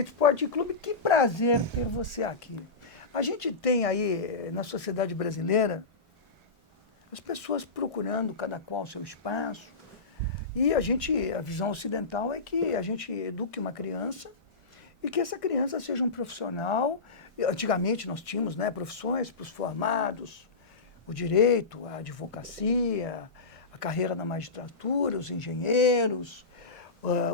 Direito Esporte Clube, que prazer ter você aqui. A gente tem aí, na sociedade brasileira, as pessoas procurando cada qual o seu espaço. E a visão ocidental é que a gente eduque uma criança e que essa criança seja um profissional. Antigamente nós tínhamos, né, profissões para os formados, o direito, a advocacia, a carreira na magistratura, os engenheiros,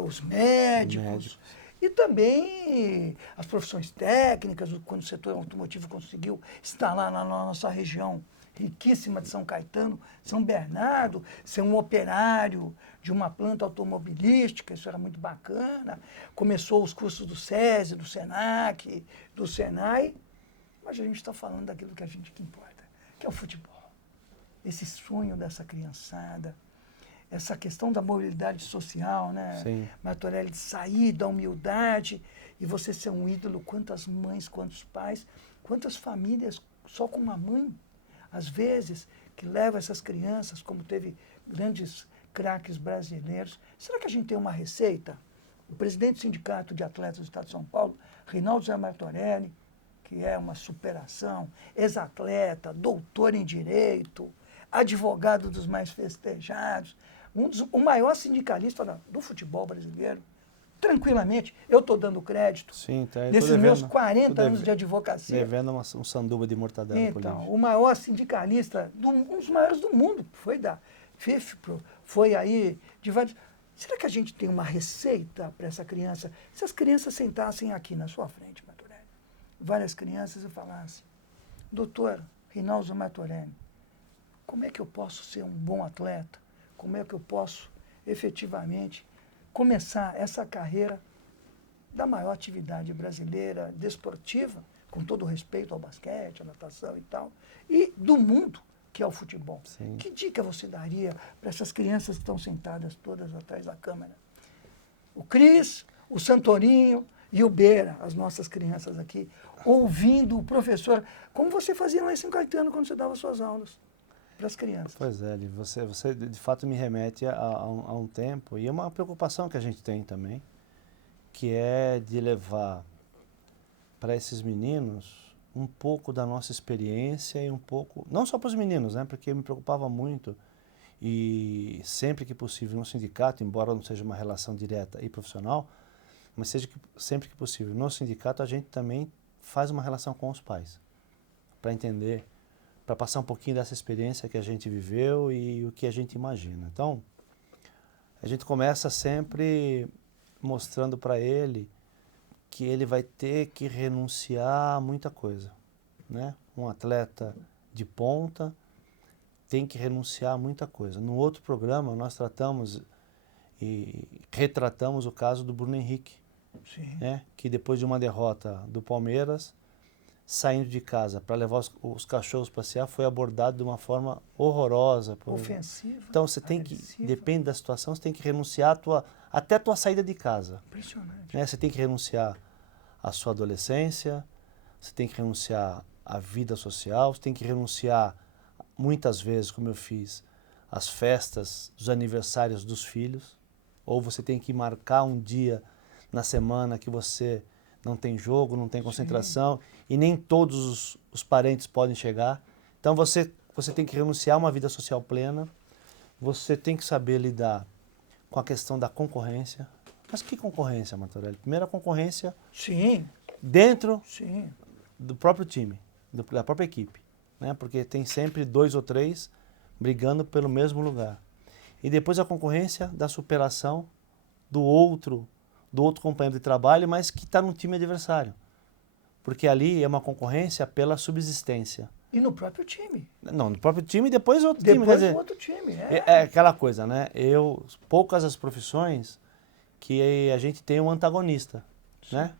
os médicos. E também as profissões técnicas, quando o setor automotivo conseguiu instalar na nossa região riquíssima de São Caetano, São Bernardo, ser um operário de uma planta automobilística, isso era muito bacana. Começou os cursos do SESI, do SENAC, do SENAI, mas a gente está falando daquilo que a gente que importa, que é o futebol. Esse sonho dessa criançada, essa questão da mobilidade social, né, Sim. Martorelli, de sair da humildade e você ser um ídolo, quantas mães, quantos pais, quantas famílias só com uma mãe, às vezes, que leva essas crianças, como teve grandes craques brasileiros. Será que a gente tem uma receita? O presidente do Sindicato de Atletas do Estado de São Paulo, Reinaldo Zé Martorelli, que é uma superação, ex-atleta, doutor em Direito, advogado dos mais festejados, o maior sindicalista do futebol brasileiro, tranquilamente, eu estou dando crédito, Sim, tá, nesses meus 40 anos de advocacia. Devendo um sanduba de mortadela. Então, o maior sindicalista, um dos maiores do mundo, foi da FIFPRO, foi aí de vários... Será que a gente tem uma receita para essa criança? Se as crianças sentassem aqui na sua frente, Martorelli, várias crianças e falassem, doutor Reinaldo Martorelli, como é que eu posso ser um bom atleta? Como é que eu posso efetivamente começar essa carreira da maior atividade brasileira desportiva, com todo o respeito ao basquete, à natação e tal, e do mundo, que é o futebol. Sim. Que dica você daria para essas crianças que estão sentadas todas atrás da câmera? O Cris, o Santorinho e o Beira, as nossas crianças aqui, ouvindo o professor, como você fazia lá em São Caetano quando você dava suas aulas para as crianças. Pois é, você de fato me remete a um tempo, e é uma preocupação que a gente tem também, que é de levar para esses meninos um pouco da nossa experiência e um pouco, não só para os meninos, né, porque eu me preocupava muito, e sempre que possível no sindicato, embora não seja uma relação direta e profissional, mas sempre que possível no sindicato a gente também faz uma relação com os pais, para entender, para passar um pouquinho dessa experiência que a gente viveu e o que a gente imagina. Então, a gente começa sempre mostrando para ele que ele vai ter que renunciar a muita coisa, né? Um atleta de ponta tem que renunciar a muita coisa. No outro programa, nós tratamos e retratamos o caso do Bruno Henrique, né? Que depois de uma derrota do Palmeiras, saindo de casa para levar os cachorros para passear, foi abordado de uma forma ofensiva. Então você tem que, depende da situação, você tem que renunciar até a tua saída de casa. Impressionante. Né? Você tem que renunciar à sua adolescência, você tem que renunciar à vida social, você tem que renunciar, muitas vezes, como eu fiz, às festas, os aniversários dos filhos, ou você tem que marcar um dia na semana que você não tem jogo, não tem concentração, e nem todos os parentes podem chegar. Então você tem que renunciar a uma vida social plena, você tem que saber lidar com a questão da concorrência. Mas que concorrência, Martorelli? Primeiro a concorrência dentro do próprio time, da própria equipe, né? Porque tem sempre 2 ou 3 brigando pelo mesmo lugar. E depois a concorrência da superação do outro companheiro de trabalho, mas que está no time adversário. Porque ali é uma concorrência pela subsistência. E no próprio time. Não, no próprio time e depois outro time. Depois outro time, é aquela coisa, né? Poucas as profissões que a gente tem um antagonista, né?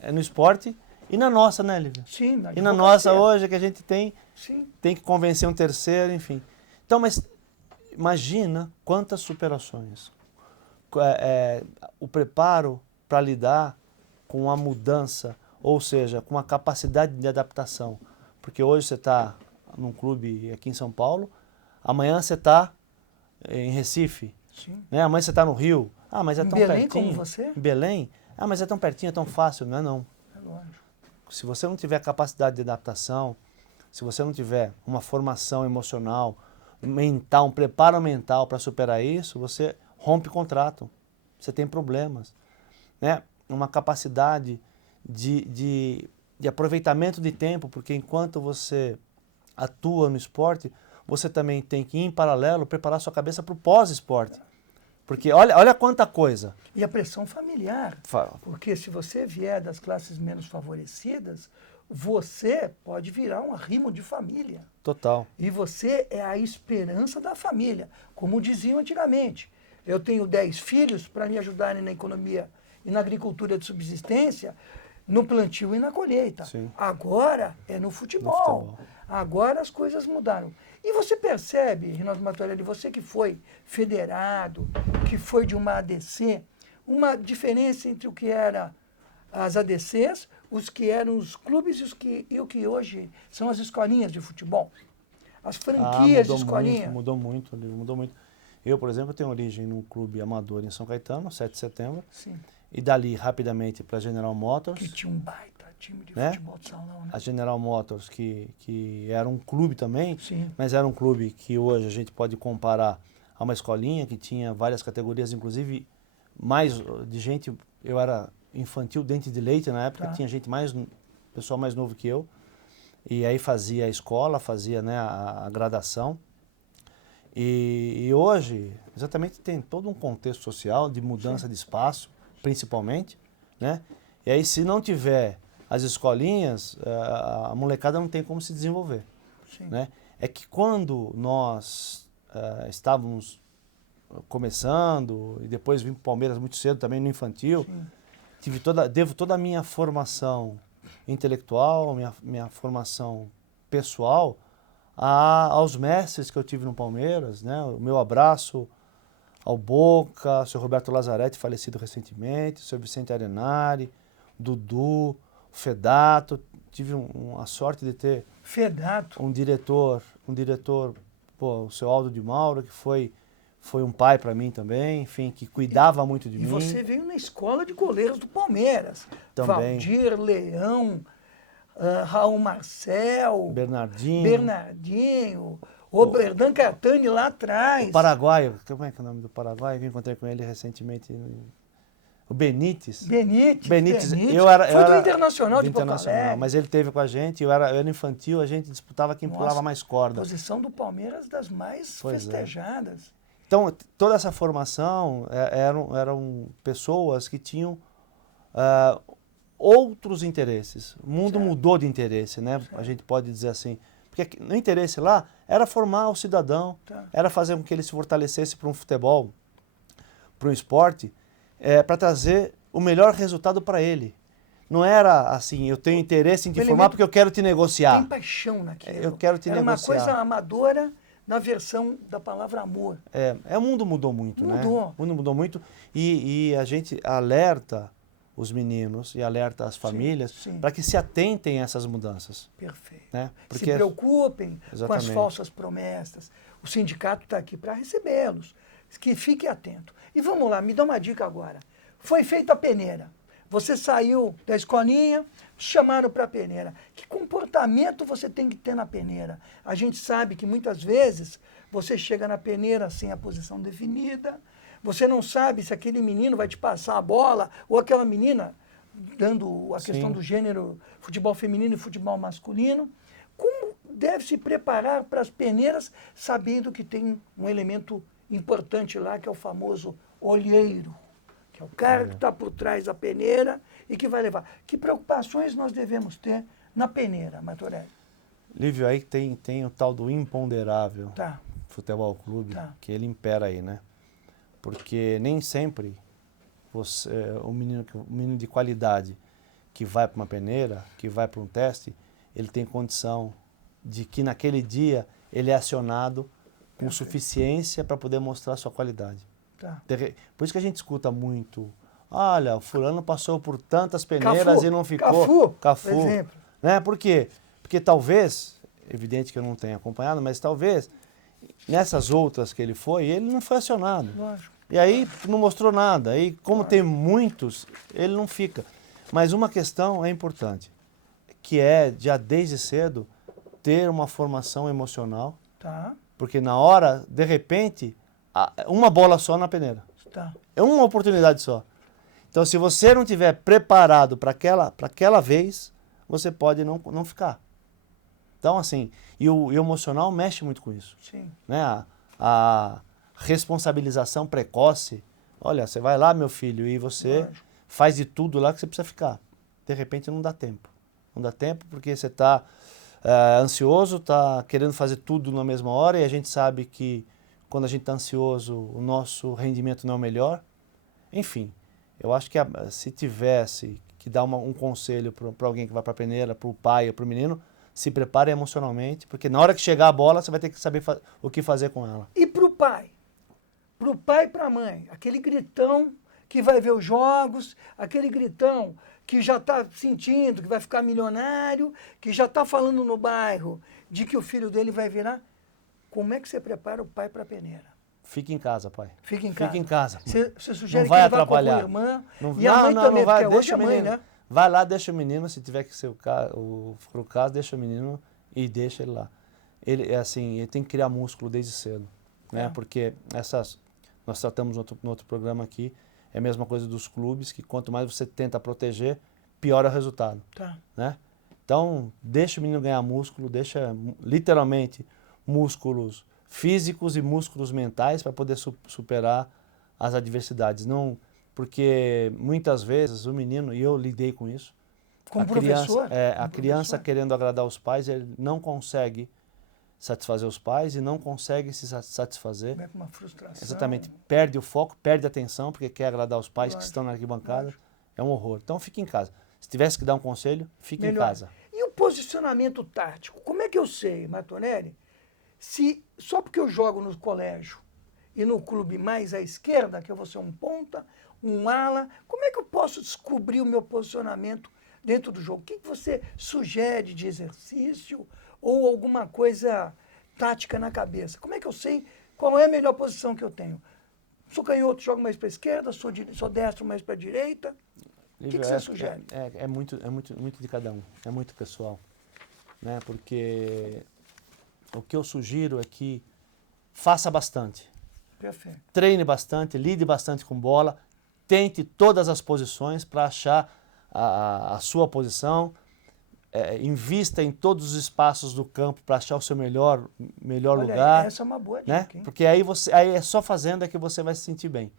É no esporte e na nossa, né, Lívia? Sim, e na nossa hoje que a gente tem que convencer um terceiro, enfim. Então, mas imagina quantas superações. O preparo para lidar com a mudança, ou seja, com a capacidade de adaptação. Porque hoje você está num clube aqui em São Paulo, amanhã você está em Recife, né? Amanhã você está no Rio, mas é tão pertinho. Em Belém como você? Em Belém, Ah, mas é tão pertinho, é tão fácil. Não é não. É lógico. Se você não tiver capacidade de adaptação, se você não tiver uma formação emocional, mental, um preparo mental para superar isso, você rompe contrato, você tem problemas, né? Uma capacidade de aproveitamento de tempo, porque enquanto você atua no esporte, você também tem que, em paralelo, preparar sua cabeça para o pós-esporte. Porque olha quanta coisa. E a pressão familiar, porque se você vier das classes menos favorecidas, você pode virar um arrimo de família. Total. E você é a esperança da família. Como diziam antigamente, eu tenho 10 filhos para me ajudarem na economia e na agricultura de subsistência, no plantio e na colheita. Sim. Agora é no futebol. Agora as coisas mudaram. E você percebe, Rinaldo Matorelli, você que foi federado, que foi de uma ADC, uma diferença entre o que era as ADCs, os que eram os clubes e o que hoje são as escolinhas de futebol. As franquias de escolinha. Mudou muito. Eu, por exemplo, tenho origem num clube amador em São Caetano, 7 de setembro. Sim. E dali, rapidamente, para a General Motors. Que tinha um baita time de futebol de salão, né? A General Motors, que era um clube também, Sim. mas era um clube que hoje a gente pode comparar a uma escolinha que tinha várias categorias, inclusive mais de gente, eu era infantil, dente de leite na época, tinha gente pessoal mais novo que eu, e aí fazia a escola, fazia, né, a gradação. E hoje, exatamente, tem todo um contexto social de mudança de espaço, principalmente, né? E aí, se não tiver as escolinhas, a molecada não tem como se desenvolver. Sim. Né? É que quando nós estávamos começando, e depois vim para o Palmeiras muito cedo também no infantil, devo toda a minha formação intelectual, minha formação pessoal, aos mestres que eu tive no Palmeiras, né? O meu abraço ao Boca, ao seu Roberto Lazzaretti, falecido recentemente, o seu Vicente Arenari, Dudu, Fedato. Tive a sorte de ter Fedato. um diretor, pô, o seu Aldo de Mauro, que foi um pai para mim também, enfim, que cuidava muito de mim. E você veio na escola de goleiros do Palmeiras. Também. Valdir, Leão, Raul Marcel, Bernardinho, Oberdan Catani lá atrás. O paraguaio, como é que é o nome do paraguaio? Eu encontrei com ele recentemente. O Benítez. Benítez. Eu era do Internacional de Porto Alegre. Mas ele teve com a gente, eu era infantil, a gente disputava quem pulava mais corda. Posição do Palmeiras das mais festejadas. Então, toda essa formação eram pessoas que tinham outros interesses. O mundo mudou de interesse, né? A gente pode dizer assim. Porque no interesse lá era formar o cidadão, era fazer com que ele se fortalecesse para um futebol, para um esporte, para trazer o melhor resultado para ele. Não era assim, eu tenho interesse em te formar porque eu quero te negociar. Tem paixão naquilo. Eu quero te negociar. Era uma coisa amadora na versão da palavra amor. O mundo mudou muito, né? Mudou. O mundo mudou muito e a gente alerta os meninos e alerta as famílias para que se atentem a essas mudanças. Perfeito. Né? Porque se preocupem com as falsas promessas. O sindicato está aqui para recebê-los. Que fique atento. E vamos lá, me dá uma dica agora. Foi feita a peneira. Você saiu da escolinha, chamaram para a peneira. Que comportamento você tem que ter na peneira? A gente sabe que muitas vezes você chega na peneira sem a posição definida, você não sabe se aquele menino vai te passar a bola ou aquela menina, dando a questão do gênero, futebol feminino e futebol masculino. Como deve se preparar para as peneiras, sabendo que tem um elemento importante lá, que é o famoso olheiro, que é o cara que está por trás da peneira e que vai levar. Que preocupações nós devemos ter na peneira, Matorelli? Lívio, aí tem o tal do imponderável futebol clube, que ele impera aí, né? Porque nem sempre o menino de qualidade que vai para uma peneira, que vai para um teste, ele tem condição de que naquele dia ele é acionado com suficiência para poder mostrar sua qualidade. Por isso que a gente escuta muito, olha, o fulano passou por tantas peneiras e não ficou. Cafu, por exemplo. Né? Por quê? Porque talvez, evidente que eu não tenha acompanhado, mas talvez nessas outras que ele não foi acionado. Lógico. E aí não mostrou nada. Aí, como tem muitos, ele não fica. Mas uma questão é importante, que é, já desde cedo, ter uma formação emocional, Tá, porque na hora, de repente, uma bola só na peneira. tá. É uma oportunidade só. Então, se você não estiver preparado para aquela vez, você pode não ficar. Então, assim, e o emocional mexe muito com isso. Sim. Né? A responsabilização precoce. Olha, você vai lá, meu filho, e você Lógico. faz de tudo lá que você precisa ficar. De repente não dá tempo. Não dá tempo porque você está ansioso, está querendo fazer tudo na mesma hora, e a gente sabe que quando a gente está ansioso, o nosso rendimento não é o melhor. Enfim, eu acho que se tivesse que dar um conselho para alguém que vai para a peneira, para o pai ou para o menino, se prepare emocionalmente, porque na hora que chegar a bola, você vai ter que saber o que fazer com ela. E pro pai? Pro pai e pra mãe, aquele gritão que vai ver os jogos, aquele gritão que já está sentindo que vai ficar milionário, que já está falando no bairro de que o filho dele vai virar. Como é que você prepara o pai para a peneira? Fique em casa, pai. Fica em casa. Fique em casa. Você sugere Não vai que ele vá com a atrapalhar. irmã Não, e a mãe também, vai, porque hoje deixa é o mãe, menino. né? Vai lá, deixa o menino, se tiver que ser for o caso, deixa o menino e deixa ele lá. Ele, assim, ele tem que criar músculo desde cedo, né? Porque nós tratamos no outro programa aqui, é a mesma coisa dos clubes, que quanto mais você tenta proteger, pior é o resultado, Tá. né? Então, deixa o menino ganhar músculo, deixa literalmente músculos físicos e músculos mentais para poder superar as adversidades. Não, porque muitas vezes o menino, e eu lidei com isso, Como a professor? criança, a criança querendo agradar os pais, ele não consegue satisfazer os pais e não consegue se satisfazer. Como é que uma frustração. Exatamente, perde o foco, perde a atenção, porque quer agradar os pais que estão na arquibancada. Lógico. É um horror. Então fique em casa. Se tivesse que dar um conselho, fique em Melhor. casa. E o posicionamento tático? Como é que eu sei, Martonelli, se só porque eu jogo no colégio e no clube mais à esquerda, que eu vou ser um ponta, um ala, como é que eu posso descobrir o meu posicionamento dentro do jogo? O que você sugere de exercício ou alguma coisa tática na cabeça? Como é que eu sei qual é a melhor posição que eu tenho? Sou canhoto, jogo mais para a esquerda, sou destro, mais para a direita. O que você sugere? É muito de cada um, é muito pessoal, né? Porque o que eu sugiro é que faça bastante, Perfeito. treine bastante, lide bastante com bola, tente todas as posições para achar a sua posição, invista em todos os espaços do campo para achar o seu melhor Olha, lugar, essa é uma boa né? dica, hein? Porque aí é só fazendo é que você vai se sentir bem.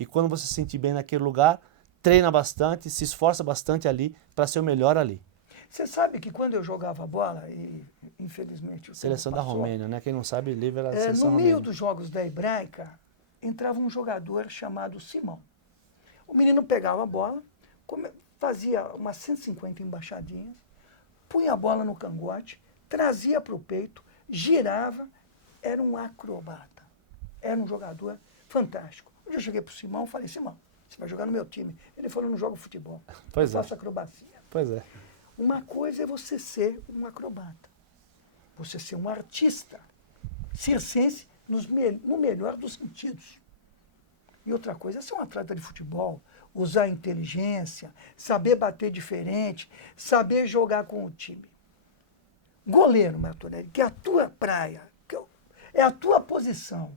E quando você se sentir bem naquele lugar, treina bastante, se esforça bastante ali para ser o melhor ali. Você sabe que quando eu jogava bola, e infelizmente o tempo Seleção da passou, Romênia, né? Quem não sabe, Liver era a seleção no meio romênia. dos jogos da Hebraica, entrava um jogador chamado Simão. O menino pegava a bola, fazia umas 150 embaixadinhas, punha a bola no cangote, trazia para o peito, girava, era um acrobata. Era um jogador fantástico. Um dia eu cheguei para o Simão e falei, Simão, você vai jogar no meu time. Ele falou, não jogo futebol, Pois eu é. faço acrobacia. Pois é. Uma coisa é você ser um acrobata, você ser um artista, circense no melhor dos sentidos. E outra coisa é ser um atleta de futebol, usar a inteligência, saber bater diferente, saber jogar com o time. Goleiro, Martorelli, que é a tua praia, é a tua posição.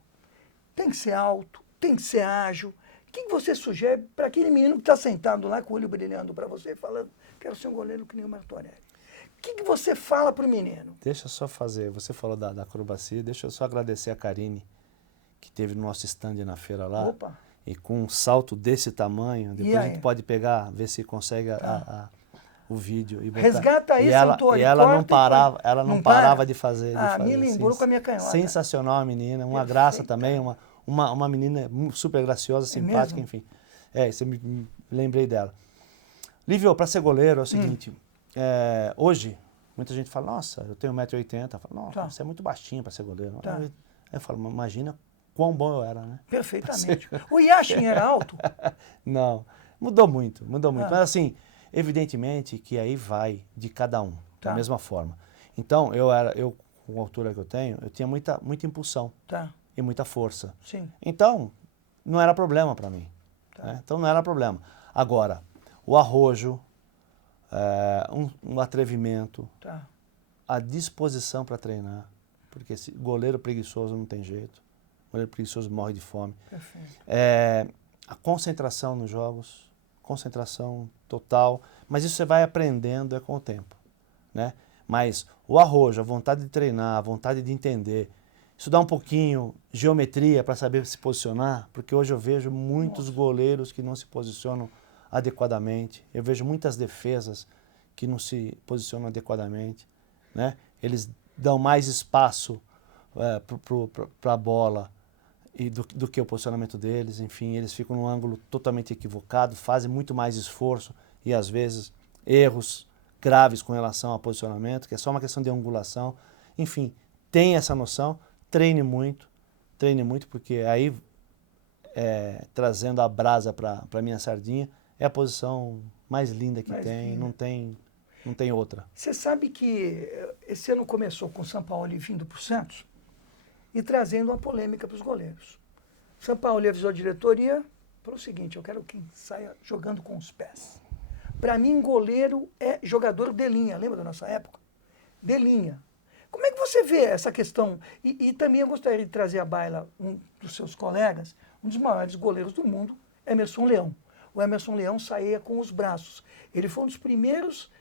Tem que ser alto, tem que ser ágil. O que você sugere para aquele menino que está sentado lá com o olho brilhando para você, falando, quero ser um goleiro que nem o Martorelli? O que você fala para o menino? Deixa eu só fazer, você falou da acrobacia, deixa eu só agradecer a Karine, que teve no nosso stand na feira lá. Opa! E com um salto desse tamanho, depois a gente pode pegar, ver se consegue o vídeo e botar. Resgata aí, e ela, Santoro, e ela corta não parava, ela não parava de fazer. Me lembrou com a minha canhota. Sensacional a menina, uma Perfeita. graça também, uma menina super graciosa, simpática, mesmo? enfim. Você me lembrei dela. Lívio, para ser goleiro é o seguinte, hoje muita gente fala, nossa, eu tenho 1,80 m, fala, nossa, você é muito baixinho para ser goleiro. Tá. Aí eu falo, imagina quão bom eu era, né? Perfeitamente. O Yashin era alto? Não, mudou muito. Mas assim, evidentemente que aí vai de cada um, da mesma forma. Então, eu com a altura que eu tenho, eu tinha muita impulsão Tá. e muita força. Sim. Então, não era problema para mim. Tá. Né? Então não era problema. Agora, o arrojo, um atrevimento, Tá. a disposição para treinar, porque goleiro preguiçoso não tem jeito, goleiro preguiçoso morre de fome. Perfeito. A concentração nos jogos, concentração total, mas isso você vai aprendendo com o tempo, né? Mas o arrojo, a vontade de treinar, a vontade de entender, estudar um pouquinho geometria para saber se posicionar, porque hoje eu vejo muitos goleiros que não se posicionam adequadamente, eu vejo muitas defesas que não se posicionam adequadamente, né? Eles dão mais espaço para a bola do que o posicionamento deles, enfim, eles ficam num ângulo totalmente equivocado, fazem muito mais esforço e às vezes erros graves com relação ao posicionamento, que é só uma questão de angulação. Enfim, tenha essa noção, treine muito porque aí, trazendo a brasa para a minha sardinha, é a posição mais linda que tem, não tem outra. Você sabe que esse ano começou com o São Paulo vindo para o Santos e trazendo uma polêmica para os goleiros. O São Paulo avisou a diretoria para o seguinte: eu quero quem saia jogando com os pés. Para mim, goleiro é jogador de linha. Lembra da nossa época? De linha. Como é que você vê essa questão? E também eu gostaria de trazer à baila um dos seus colegas, um dos maiores goleiros do mundo, Emerson Leão. O Emerson Leão saía com os braços. Ele foi um dos primeiros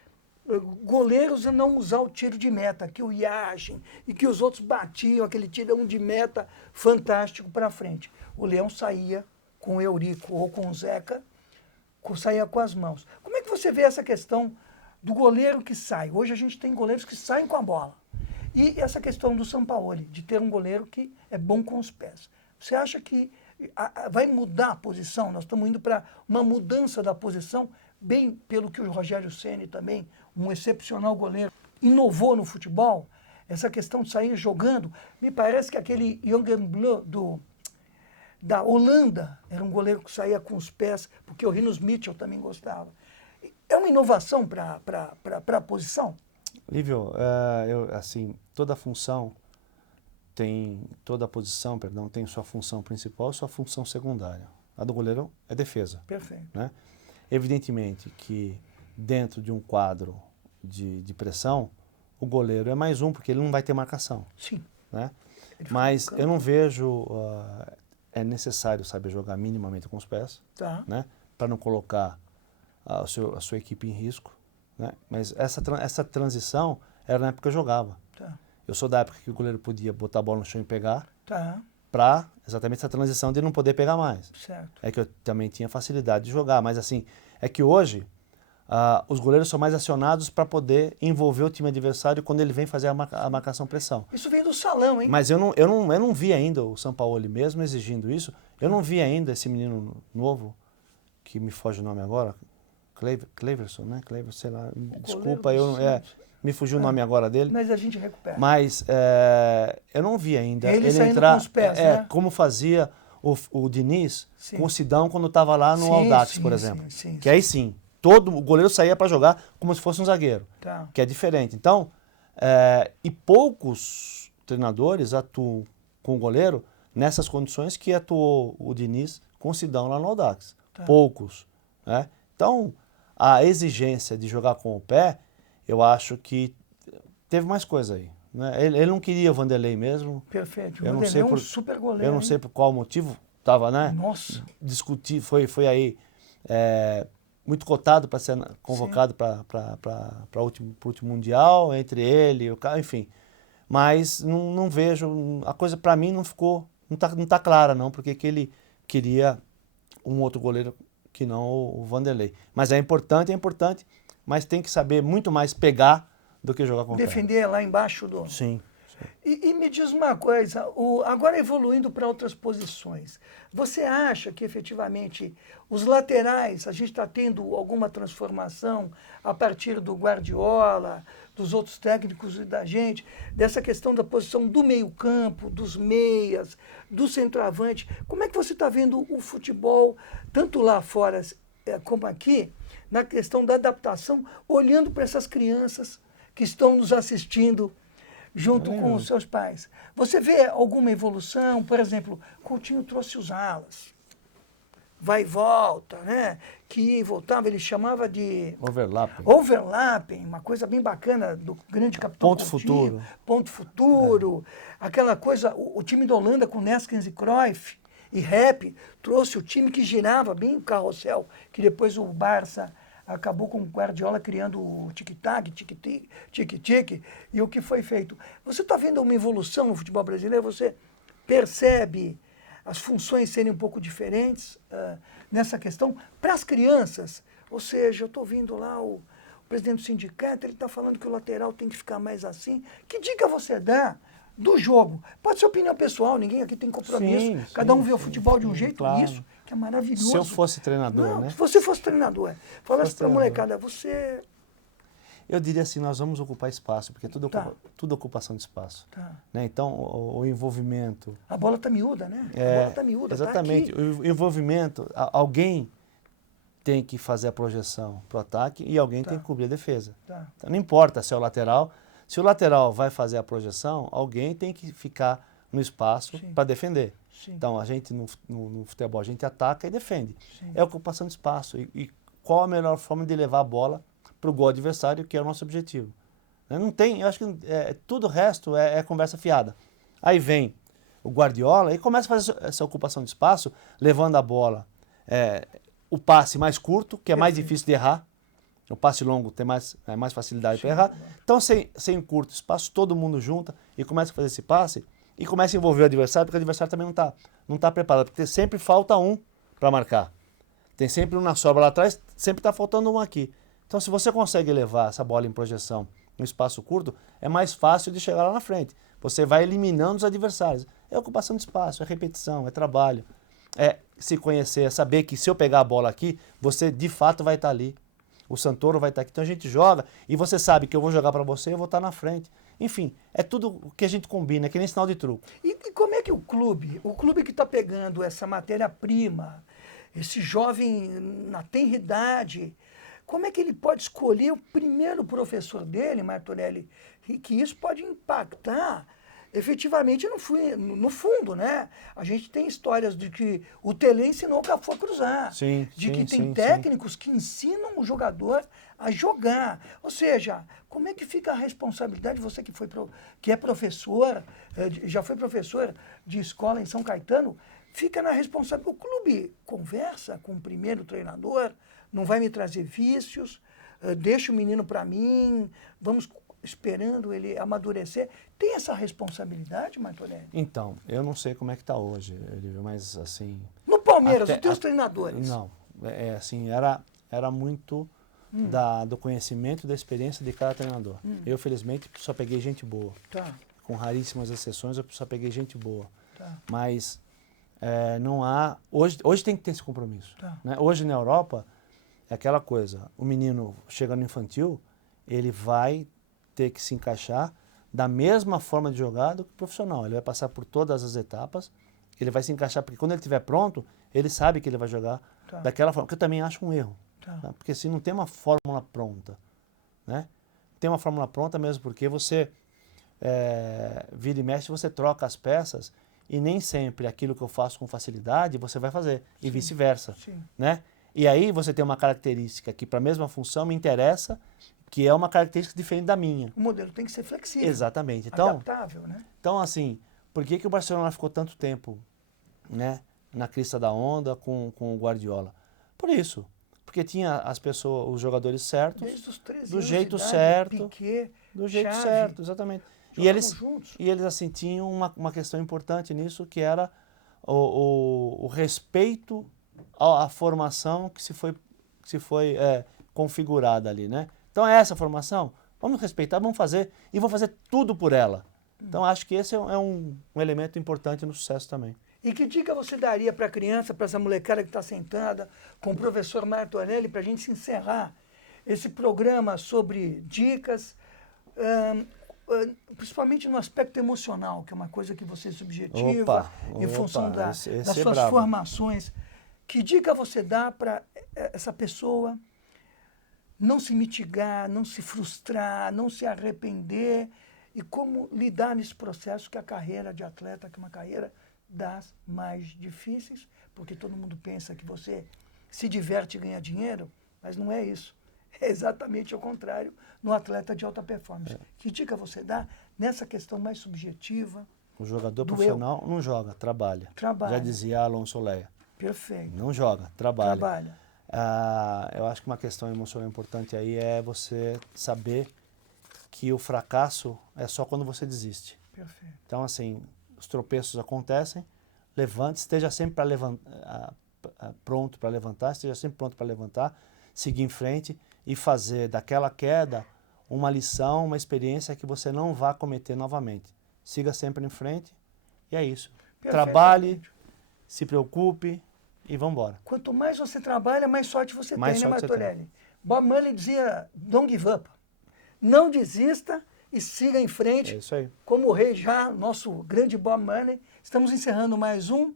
goleiros a não usar o tiro de meta, que o Yashin e que os outros batiam aquele tirão de meta fantástico para frente. O Leão saía com o Eurico ou com o Zeca, saía com as mãos. Como é que você vê essa questão do goleiro que sai? Hoje a gente tem goleiros que saem com a bola. E essa questão do Sampaoli, de ter um goleiro que é bom com os pés. Você acha que vai mudar a posição? Nós estamos indo para uma mudança da posição, bem pelo que o Rogério Ceni também, um excepcional goleiro, inovou no futebol. Essa questão de sair jogando, me parece que aquele Jürgen Bleu da Holanda era um goleiro que saía com os pés, porque o Rinus Mitchell também gostava. É uma inovação para a posição? Lívio, assim, toda posição, tem sua função principal e sua função secundária. A do goleiro é defesa. Perfeito. Né? Evidentemente que dentro de um quadro de pressão, o goleiro é mais um, porque ele não vai ter marcação. Sim. Né? Mas eu não vejo... é necessário saber jogar minimamente com os pés, Tá. né? Para não colocar a sua equipe em risco. Né? Mas essa transição era na época que eu jogava. Tá. Eu sou da época que o goleiro podia botar a bola no chão e pegar, Tá. para exatamente essa transição de não poder pegar mais. Certo. É que eu também tinha facilidade de jogar, mas assim, é que hoje os goleiros são mais acionados para poder envolver o time adversário quando ele vem fazer a marcação-pressão. Isso vem do salão, hein? Mas eu não vi ainda o Sampaoli mesmo exigindo isso. Eu não vi ainda esse menino novo, que me foge o nome agora, Cleverson, né? Cleverson, sei lá. Desculpa, me fugiu o nome agora dele. Mas a gente recupera. Mas eu não vi ainda Ele entrar com os pés, né? como fazia o Diniz Sim. com o Sidão quando estava lá no Audax, por exemplo. Sim, que aí sim, o goleiro saía para jogar como se fosse um zagueiro, tá. que é diferente. Então, e poucos treinadores atuam com o goleiro nessas condições que atuou o Diniz com o Sidão lá no Audax. Tá. Poucos. Né? Então, a exigência de jogar com o pé, eu acho que teve mais coisa aí. Né? Ele não queria o Vanderlei mesmo. Perfeito. Eu O não Vanderlei sei é um por, super goleiro. eu não sei por qual motivo estava, né? Nossa. Discutir, foi aí muito cotado para ser convocado para o último Mundial, entre ele e o cara, enfim. Mas não vejo, a coisa para mim não ficou, não tá clara não, porque que ele queria um outro goleiro que não o Vanderlei. Mas é importante, mas tem que saber muito mais pegar do que jogar com o pé. Defender lá embaixo do... Sim. E me diz uma coisa, agora evoluindo para outras posições, você acha que efetivamente os laterais, a gente está tendo alguma transformação a partir do Guardiola, dos outros técnicos e da gente, dessa questão da posição do meio-campo, dos meias, do centroavante? Como é que você está vendo o futebol, tanto lá fora como aqui, na questão da adaptação, olhando para essas crianças que estão nos assistindo junto com os seus pais? Você vê alguma evolução? Por exemplo, Coutinho trouxe os alas. vai e volta, né? Que ia e voltava, ele chamava de Overlapping. overlapping, uma coisa bem bacana do grande capitão Ponto Coutinho, futuro. ponto futuro, aquela coisa, o time da Holanda com Neskens e Cruyff e Rep trouxe o time que girava bem o carrossel, que depois o Barça acabou com o Guardiola criando o tic-tac, tic-tic, e o que foi feito. Você está vendo uma evolução no futebol brasileiro? Você percebe as funções serem um pouco diferentes nessa questão para as crianças? Ou seja, eu estou vendo lá o presidente do sindicato, ele está falando que o lateral tem que ficar mais assim. Que dica você dá do jogo? Pode ser opinião pessoal, ninguém aqui tem compromisso, Sim, cada um sim, vê o sim, futebol de um sim, jeito, claro. isso que é maravilhoso. Se eu fosse treinador, Não, né? se você fosse treinador, falasse para a treinador. molecada, você... Eu diria assim, nós vamos ocupar espaço, porque tudo, Tá. tudo ocupação de espaço. Tá. Né? Então, o envolvimento... A bola está miúda, né? A bola está miúda, exatamente. tá aqui. O envolvimento, alguém tem que fazer a projeção para o ataque e alguém Tá. tem que cobrir a defesa. Tá. Então, não importa se é o lateral. Se o lateral vai fazer a projeção, alguém tem que ficar no espaço Sim. para defender. Sim. Então, a gente no futebol, a gente ataca e defende. Sim. É ocupação de espaço. E qual a melhor forma de levar a bola para o gol adversário, que é o nosso objetivo. Não tem, eu acho que tudo o resto é conversa fiada. Aí vem o Guardiola e começa a fazer essa ocupação de espaço, levando a bola, o passe mais curto, que é mais difícil de errar. O passe longo tem mais facilidade para errar. Então, sem curto espaço, todo mundo junta e começa a fazer esse passe e começa a envolver o adversário, porque o adversário também não tá preparado, porque sempre falta um para marcar. Tem sempre um na sobra lá atrás, sempre está faltando um aqui. Então, se você consegue levar essa bola em projeção em um espaço curto, é mais fácil de chegar lá na frente. Você vai eliminando os adversários. É ocupação de espaço, é repetição, é trabalho. É se conhecer, é saber que se eu pegar a bola aqui, você de fato vai estar ali. O Santoro vai estar aqui. Então a gente joga e você sabe que eu vou jogar para você e eu vou estar na frente. Enfim, é tudo o que a gente combina, é que nem sinal de truco. E como é que o clube que está pegando essa matéria-prima, esse jovem na tenra idade, como é que ele pode escolher o primeiro professor dele, Martorelli, e que isso pode impactar efetivamente no fundo, né? A gente tem histórias de que o Tele ensinou o Cafu a cruzar, Sim, de que sim, tem sim, técnicos que ensinam o jogador a jogar. Ou seja, como é que fica a responsabilidade, você que é professor, já foi professor de escola em São Caetano, fica na responsabilidade. O clube conversa com o primeiro treinador, não vai me trazer vícios, deixa o menino para mim, vamos esperando ele amadurecer. Tem essa responsabilidade, Martorelli? Então, eu não sei como é que está hoje, Elívio, mas assim... No Palmeiras, os teus treinadores. Não, assim, era muito do conhecimento e da experiência de cada treinador. Eu, felizmente, só peguei gente boa. Tá, Com raríssimas exceções, eu só peguei gente boa. tá, Mas não há... Hoje tem que ter esse compromisso. tá. Né? Hoje, na Europa, é aquela coisa, o menino chega no infantil, ele vai ter que se encaixar da mesma forma de jogar do que o profissional. Ele vai passar por todas as etapas, ele vai se encaixar, porque quando ele estiver pronto, ele sabe que ele vai jogar Tá. daquela forma, que eu também acho um erro. Tá. Né? Porque se não tem uma fórmula pronta, né? Tem uma fórmula pronta mesmo porque você vira e mexe, você troca as peças e nem sempre aquilo que eu faço com facilidade você vai fazer, e vice-versa. Sim. Né? E aí você tem uma característica que para a mesma função me interessa, que é uma característica diferente da minha. O modelo tem que ser flexível. Exatamente. Então, Adaptável, né? então assim, por que o Barcelona ficou tanto tempo, né, na crista da onda com o Guardiola? Por isso. Porque tinha as pessoas, os jogadores certos, Desde os 13 do anos jeito de idade, certo, Piquet, do jeito Xavi, certo, exatamente. E jogavam eles, juntos. e eles assim tinham uma questão importante nisso, que era o respeito à formação que se foi configurada ali, né? Então é essa formação, vamos respeitar, vamos fazer, e vou fazer tudo por ela. Então acho que esse é um elemento importante no sucesso também. E que dica você daria para a criança, para essa molecada que está sentada com o professor Martorelli, para a gente se encerrar esse programa sobre dicas, principalmente no aspecto emocional, que é uma coisa que você subjetiva, em função das suas formações. Que dica você dá para essa pessoa não se mitigar, não se frustrar, não se arrepender, e como lidar nesse processo que a carreira de atleta, que é uma carreira das mais difíceis, porque todo mundo pensa que você se diverte e ganha dinheiro, mas não é isso. É exatamente o contrário no atleta de alta performance. Que dica você dá nessa questão mais subjetiva? O jogador do profissional não joga, trabalha. Trabalha. Já dizia Alonso Leia. Perfeito. Não joga, trabalha. Trabalha. Eu acho que uma questão emocional importante aí é você saber que o fracasso é só quando você desiste. Perfeito. Então, assim, os tropeços acontecem, levante, esteja sempre pronto para levantar, esteja sempre pronto para levantar, seguir em frente e fazer daquela queda uma lição, uma experiência que você não vá cometer novamente. Siga sempre em frente e é isso. Trabalhe, se preocupe e vamos embora. Quanto mais você trabalha, mais sorte você Mais tem, né, sorte você Martorelli? Bob Marley dizia, don't give up. Não desista e siga em frente. É isso aí. Como o rei já, nosso grande Bob Marley. Estamos encerrando mais um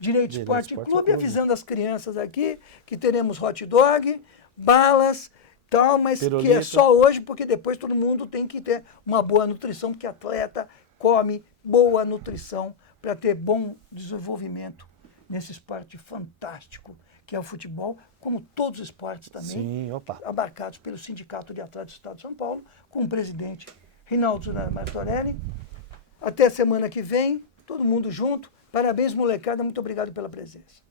Direito Esporte Clube, avisando as crianças aqui que teremos hot dog, balas, tal, mas pirulito. Que é só hoje, porque depois todo mundo tem que ter uma boa nutrição, porque atleta come boa nutrição para ter bom desenvolvimento nesse esporte fantástico que é o futebol, como todos os esportes também, Sim, abarcados pelo Sindicato de Atletas do Estado de São Paulo, com o presidente Rinaldo Martorelli. Até a semana que vem, todo mundo junto. Parabéns, molecada, muito obrigado pela presença.